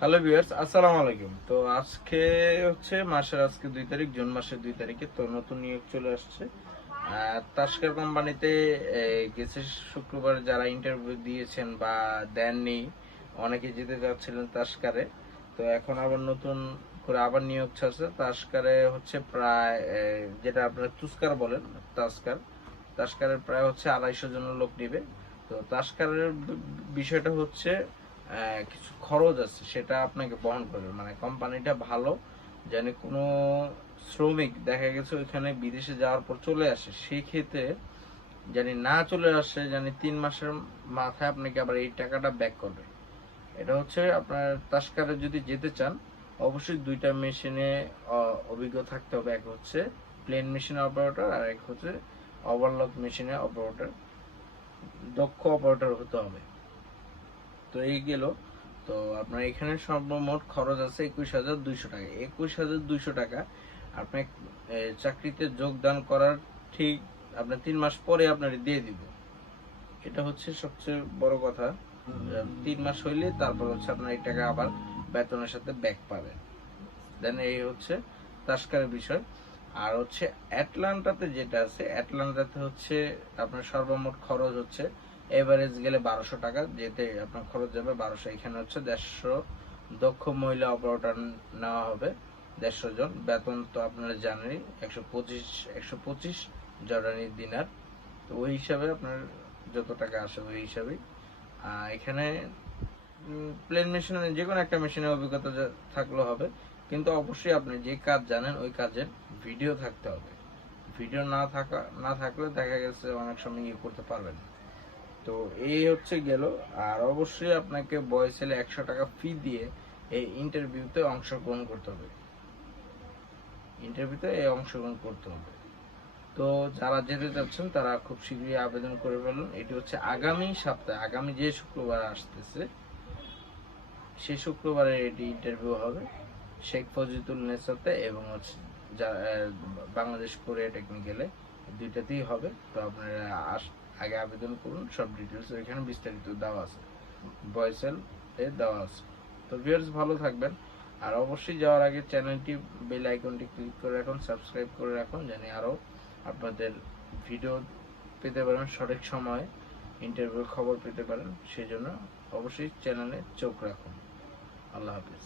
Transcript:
Hello viewers, আসসালামু আলাইকুম। তো আজকে হচ্ছে আজকে 2 তারিখ, জুন মাসের 2 তারিখে। তো নতুন নিয়োগ চলে আসছে তাস্কার কোম্পানিতে। গেছে শুক্রবার যারা ইন্টারভিউ দিয়েছেন বা দেননি, অনেকে যেতে যাচ্ছিলেন তাস্কারে। তো এখন আবার নতুন করে আবার নিয়োগ ছাড়ছে তাস্কারে। হচ্ছে প্রায় যেটা আপনারা তুস্কার বলেন, তাস্কার তাস্কারের প্রায় হচ্ছে 250 জন লোক নিবে। তো তাস্কারের বিষয়টা হচ্ছে কিছু খরচ আছে, সেটা আপনাকে বহন করবে। মানে কোম্পানিটা ভালো, জানি কোনো শ্রমিক দেখা গেছে ওইখানে বিদেশে যাওয়ার পর চলে আসে, সেই ক্ষেত্রে জানি না চলে আসে, জানি 3 মাসের মাথায় আপনাকে আবার এই টাকাটা ব্যাক করবে। এটা হচ্ছে আপনার তাস্কারে যদি যেতে চান, অবশ্যই 2টা মেশিনে অভিজ্ঞ থাকতে হবে। এক হচ্ছে প্লেন মেশিন অপারেটর, আর এক হচ্ছে ওভারলক মেশিনে অপারেটর, দক্ষ অপারেটর হতে হবে। তো এই গেল। তো আপনার এখানে সর্বমোট খরচ আছে 21,200 টাকা। 21,200 টাকা আপনি চাকরিতে যোগদান করার ঠিক আপনার 3 মাস পরে আপনার দিয়ে দিব। এটা হচ্ছে সবচেয়ে বড় কথা। 3 মাস হইলে তারপর হচ্ছে আপনার এই টাকা আবার বেতনের সাথে ব্যাক পাবেন। দেন এই হচ্ছে তাস্কারের বিষয়। আর হচ্ছে অ্যাটলান্টাতে যেটা আছে, অ্যাটলান্টাতে হচ্ছে আপনার সর্বমোট খরচ হচ্ছে এভারেজ গেলে 1200 টাকা, যেতে আপনার খরচ যাবে 1200। এখানে হচ্ছে 150 দক্ষ মহিলা অপারেটর নেওয়া হবে, 150 জন। বেতন তো আপনারা জানেনই, 125 জর্ডানি দিনার। তো ওই হিসাবে আপনার যত টাকা আসে ওই হিসাবেই। এখানে প্লেন মেশিনে যে কোনো একটা মেশিনের অভিজ্ঞতা থাকলে হবে, কিন্তু অবশ্যই আপনি যে কাজ জানেন ওই কাজের ভিডিও থাকতে হবে। ভিডিও না থাকলে দেখা গেছে অনেক সময় ইয়ে করতে পারবেন না। তো এই হচ্ছে গেল। আর অবশ্যই আপনাকে বয়সেলে 100 টাকা ফি দিয়ে এই ইন্টারভিউতে অংশগ্রহণ করতে হবে। তো যারা যেতে চাচ্ছেন তারা খুব শীঘ্রই আবেদন করে ফেলুন। এটি হচ্ছে আগামী সপ্তাহে, আগামী যে শুক্রবার আসতেছে সেই শুক্রবারে এটি ইন্টারভিউ হবে শেখ ফজিতুল নেসাতে, এবং হচ্ছে বাংলাদেশ কোরিয়া টেকনিক্যালে, দুইটাতেই হবে। তো আপনারা আগে আবেদন করুন, সব ডিটেলস এখানে বিস্তারিত দেওয়া আছে, ভয়েসেল এ দেওয়া আছে। তো ভিউয়ার্স, ভালো থাকবেন। আর অবশ্যই যাওয়ার আগে চ্যানেলটি বেল আইকনটি ক্লিক করে রাখুন, সাবস্ক্রাইব করে রাখুন, জানি আরও আপনাদের ভিডিও পেতে পারেন সঠিক সময়ে, ইন্টারভিউর খবর পেতে পারেন। সেই জন্য অবশ্যই চ্যানেলে চোখ রাখুন। আল্লাহ হাফিজ।